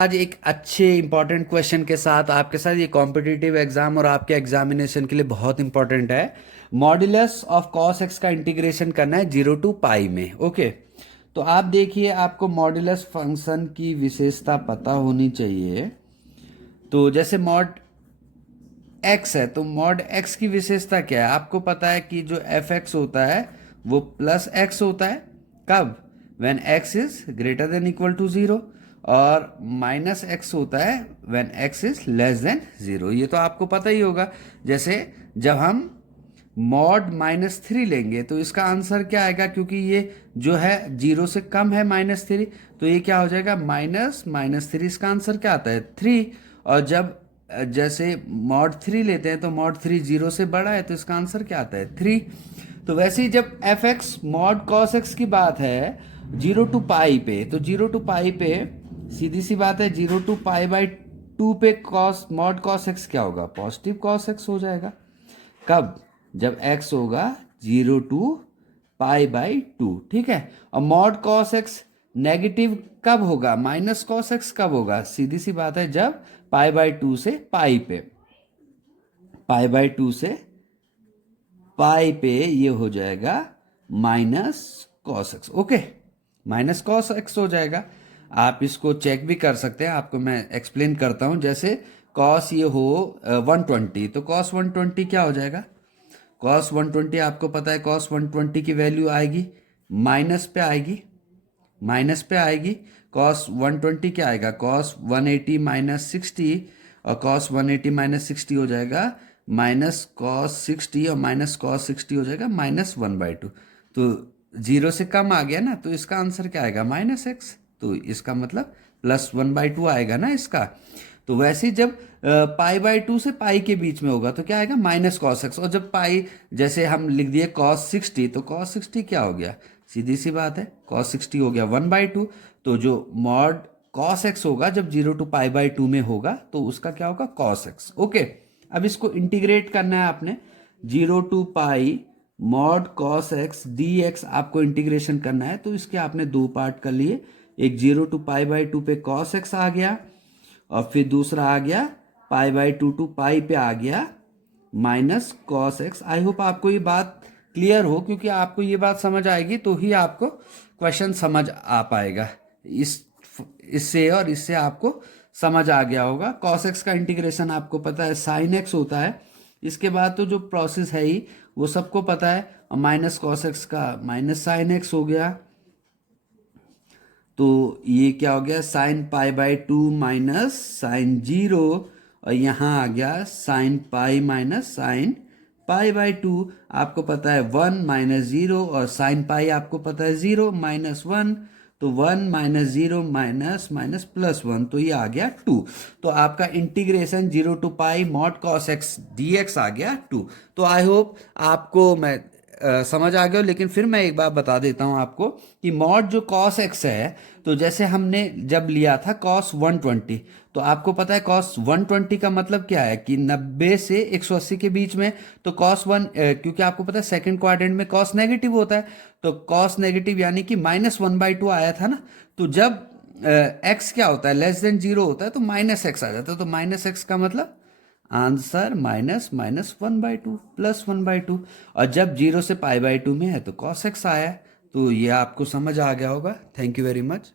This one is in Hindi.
आज एक अच्छे इंपॉर्टेंट क्वेश्चन के साथ आपके साथ ये कॉम्पिटिटिव एग्जाम और आपके एग्जामिनेशन के लिए बहुत इंपॉर्टेंट है। मॉड्यूलस ऑफ कॉस एक्स का इंटीग्रेशन करना है 0 to पाई में। ओके, तो आप देखिए, आपको मॉड्यूलस फंक्शन की विशेषता पता होनी चाहिए। तो जैसे मॉड एक्स है तो मॉड एक्स की विशेषता क्या है, आपको पता है कि जो एफ एक्स होता है वो प्लस एक्स होता है। कब? When x is greater than equal to zero. और माइनस एक्स होता है when x is less than zero. ये तो आपको पता ही होगा। जैसे जब हम मॉड -3 लेंगे तो इसका आंसर क्या आएगा, क्योंकि ये जो है जीरो से कम है -3, तो ये क्या हो जाएगा -3। इसका आंसर क्या आता है 3। और जब जैसे मॉड 3 लेते हैं तो मॉड 3 जीरो से बड़ा है तो इसका आंसर क्या आता है 3। तो वैसे ही जब F x mod cos x की बात है 0 to पाई पे, तो 0 to पाई पे सीधी सी बात है 0 to पाई/2 पे कॉस मॉड कॉस एक्स क्या होगा, पॉजिटिव कॉस एक्स हो जाएगा। कब? जब x होगा 0 to पाई/2। ठीक है। और मॉड कॉस एक्स नेगेटिव कब होगा, माइनस कॉस एक्स कब होगा, सीधी सी बात है जब पाई/2 से पाई पे, पाई/2 से पाई पे ये हो जाएगा minus cos x. Okay, minus cos x हो जाएगा। आप इसको चेक भी कर सकते हैं, आपको मैं एक्सप्लेन करता हूं। जैसे कॉस ये हो 120, तो कॉस 120 क्या हो जाएगा, कॉस 120 आपको पता है कॉस 120 की वैल्यू आएगी माइनस पे आएगी, माइनस पे आएगी। कॉस 120 क्या आएगा, कॉस 180 - 60, और कॉस 180 - 60 हो जाएगा माइनस कॉस 60, और माइनस कॉस 60 हो जाएगा -1/2। तो जीरो से कम आ गया ना, तो इसका आंसर क्या आएगा -x। तो इसका मतलब +1/2 आएगा ना इसका। तो वैसे ही जब पाई/2 से पाई के बीच में होगा तो क्या आएगा माइनस कॉस एक्स। और जब पाई, जैसे हम लिख दिए कॉस 60, तो कॉस 60 क्या हो गया, सीधी सी बात है कॉस 60 हो गया 1/2। तो जो मॉड कॉस एक्स होगा जब 0 to पाई/2 में होगा तो उसका क्या होगा कॉस एक्स। ओके, अब इसको इंटीग्रेट करना है आपने। 0 to pi mod cos x d x आपको इंटीग्रेशन करना है। तो इसके आपने दो पार्ट कर लिए, एक 0 to पाई/2 पे कॉस एक्स आ गया, और फिर दूसरा आ गया पाई/2 to पाई पे आ गया minus cos x. I hope आपको ये बात क्लियर हो, क्योंकि आपको ये बात समझ आएगी तो ही आपको क्वेश्चन समझ आ पाएगा। इससे और इससे आपको समझ आ गया होगा। कॉस एक्स का इंटीग्रेशन आपको पता है साइन एक्स होता है। इसके बाद तो जो प्रोसेस है ही वो सबको पता है। और माइनस कॉस एक्स का माइनस साइन एक्स हो गया, तो ये क्या हो गया साइन पाई/2 माइनस साइन 0, और यहाँ आ गया साइन पाई माइनस साइन पाई/2। आपको पता है 1 - 0, और साइन पाई आपको पता है 0 - 1, तो 1 - 0 माइनस माइनस +1, तो ये आ गया 2। तो आपका integration 0 to pi mod cos x d x आ गया 2। तो आई होप आपको मैं समझ आ गया हो। लेकिन फिर मैं एक बार बता देता हूं आपको कि मॉड जो कॉस एक्स है, तो जैसे हमने जब लिया था कॉस 120, तो आपको पता है कॉस 120 का मतलब क्या है कि 90 से 180 के बीच में। तो कॉस 1, क्योंकि आपको पता है सेकंड क्वाड्रेंट में कॉस नेगेटिव होता है, तो कॉस नेगेटिव यानी कि -1/2 आया था ना। तो जब एक्स क्या होता है लेस देन जीरो होता है तो -x आ जाता है। तो -x का मतलब आंसर -1/2 +1/2। और जब 0 से पाई/2 में है तो cos x आया है। तो ये आपको समझ आ गया होगा। Thank you very much.